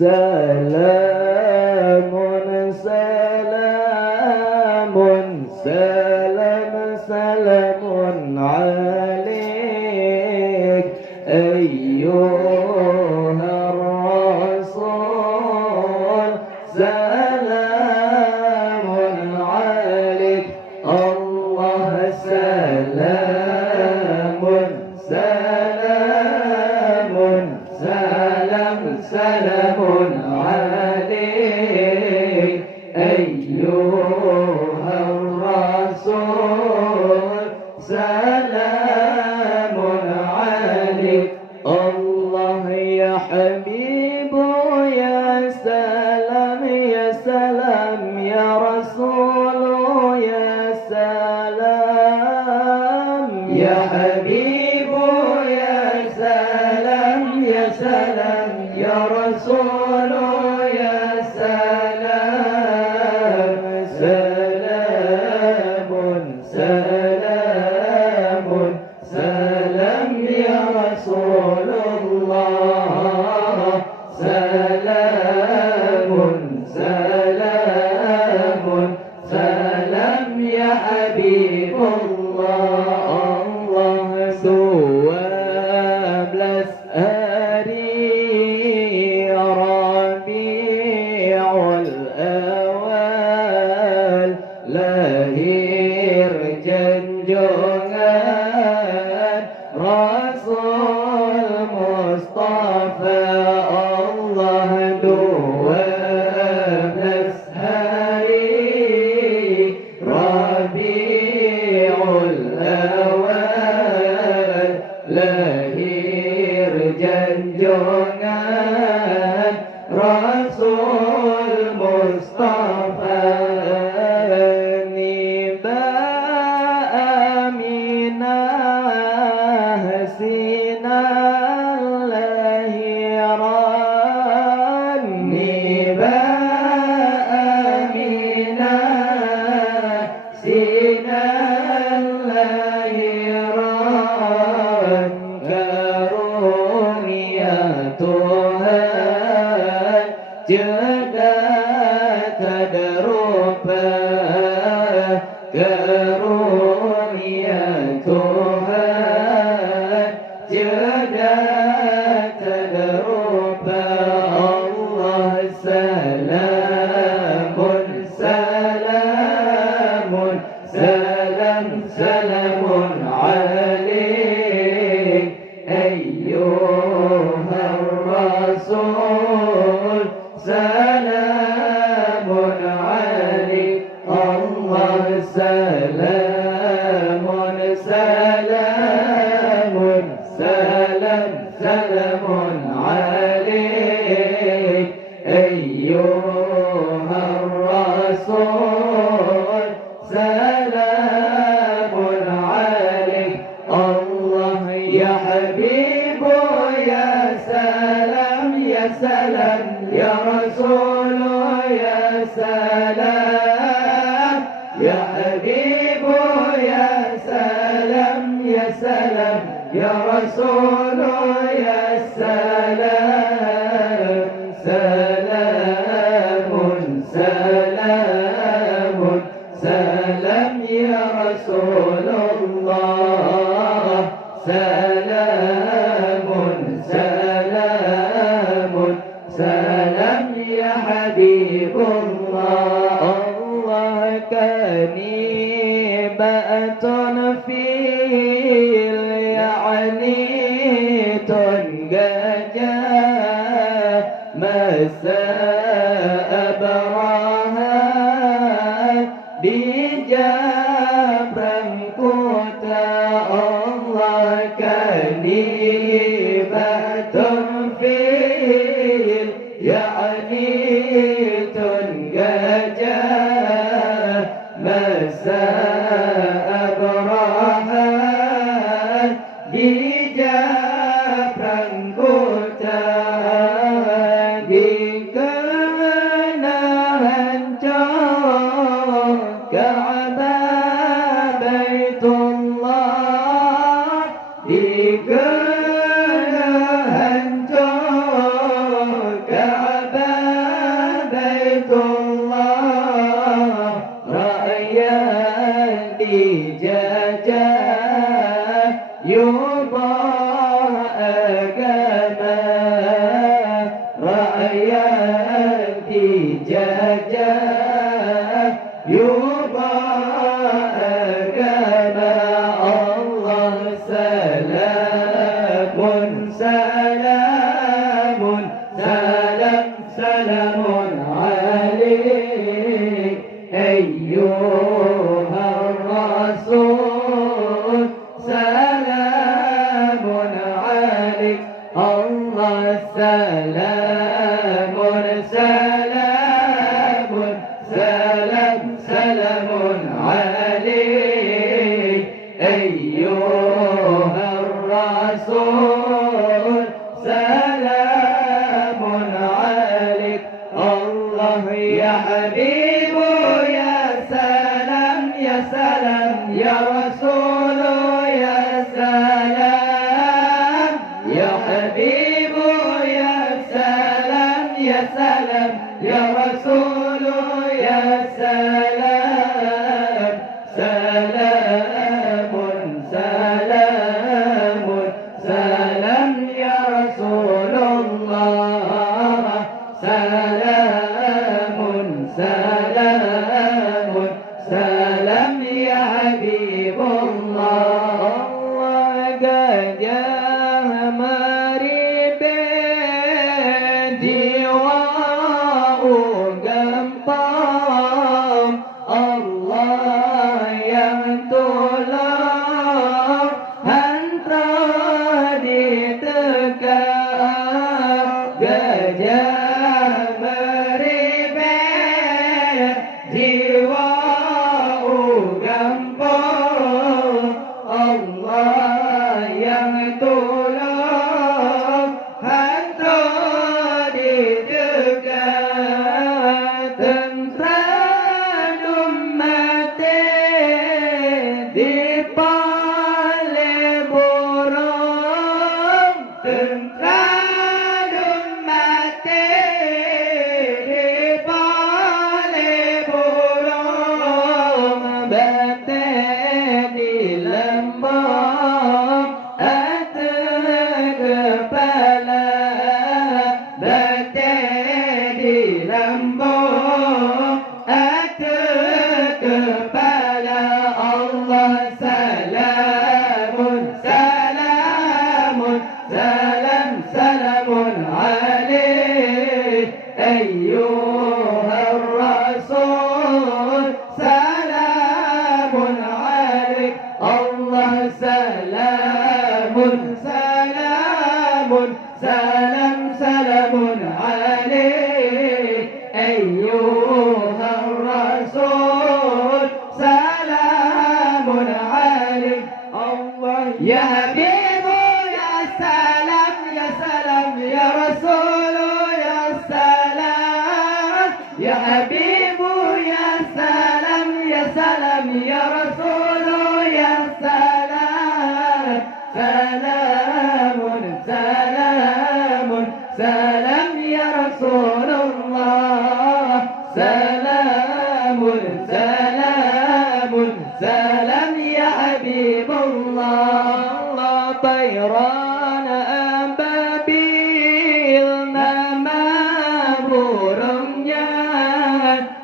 سلام سلام سلام سلام عليك أيها الرسول سلام عليك الله سلام سلام سلام سلام عليك أيها الرسول سلام عليك الله يا حبيب يا سلام يا سلام يا رسول يا سلام يا حبيب يا سلام يا سلام يا رسول يا سلام سلام سلام سلام يا رسول الله سلام سلام سلام يا حبيب الله الله ثواب الأسهري ربيع الأول lahir junjungan Rasul Mustafa Allah 12 hari Rabiul Awal lahir junjungan Rasul Mustafa Ka'bah سلام سلام سلام سلام عليك أيها الرسول سلام عليك الله يا حبيب يا سلام يا سلام يا رسول يا سلام يا حبيب يا سلام يا سلام يا رسول يا سلام سلام سلام سلام يا رسول الله سلام سلام سلام يا حبيب الله قد جاء مريب جواء جنبام الله ينتظر هنترى di tegak gajah meribet jiwa gampang Allah yang tolong hantu di tegak tentram mati di pale borong tentram mati di pale borong bate di lembong ate kepala bate di lembong ate kepala Allah salamun salamun salam salamun alaik ayyuhar rasul salamun alaik Allah salamun salamun salam salamun alaik ayyuhar rasul salamun alaik Allah ya habibu ya salam ya salam ya rasul ya salam ya habibu ya salam ya salam ya rasul ya salam salamun salamun salam ya rasulullah salamun salamun salam ya habibullah طيران أبابيل nama burungnya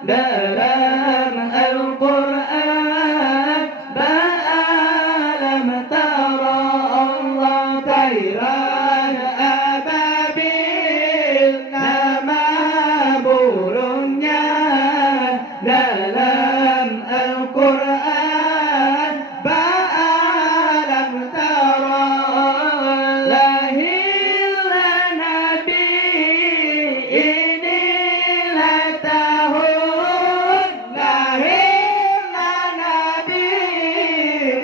dalam Al-Quran ba'alam tara Allah طيران أبابيل nama burungnya dalam Al-Quran ba'alam tara lahirlah Nabi inilah tahun lahirlah Nabi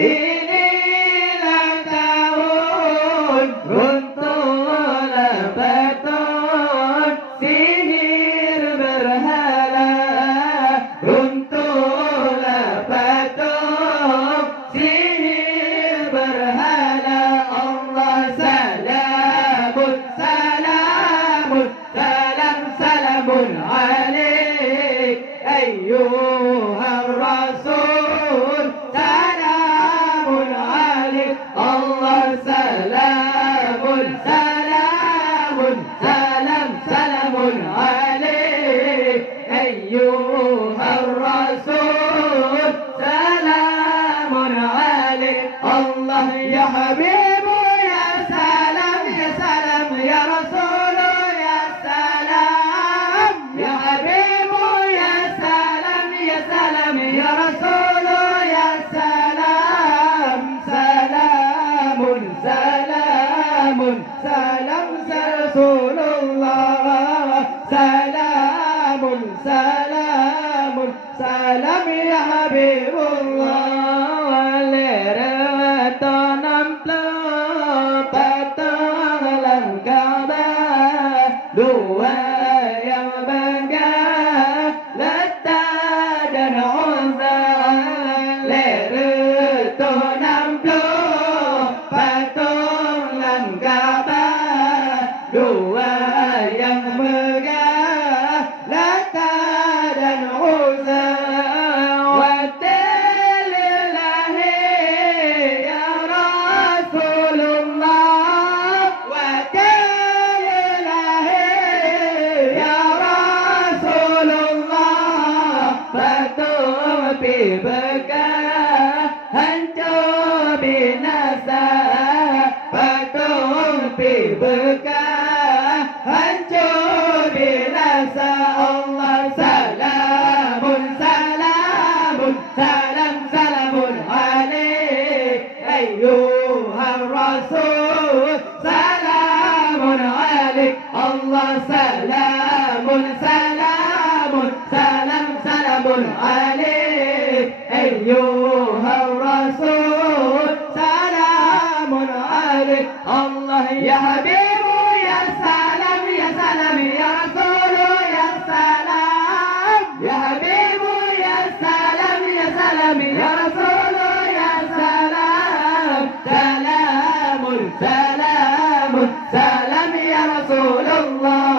inilah tahun runtuhlah beton sihir berhala runtuhlah beton sihir berhala Allah salamun salamun salam salamun alaik ayyuhar rasul salamun alaik Allah salamun salamun salam salamun alaik ayyuhar rasul salamun alaik Allah ya habibu ya salam ya rasul ya salam ya habibu ya salam ya سلام سلام يا حبيب الله لرتنم patang Kaabah dua yang bangga Lata dan Uzza lereto 60 patung Kaabah dua yang megah Lata dan Uzza berkah hancur binasa patung berkah hancur binasa Allah salamun salamun salam salamun alaik ayyuhar rasul salamun alaik Allah salamun salamun salam salamun alaik أيها الرسول سلام عليك الله يا حبيب يا سلام يا سلام يا رسول يا سلام يا حبيب يا سلام يا سلام يا رسول يا سلام سلام سلام سلام يا رسول الله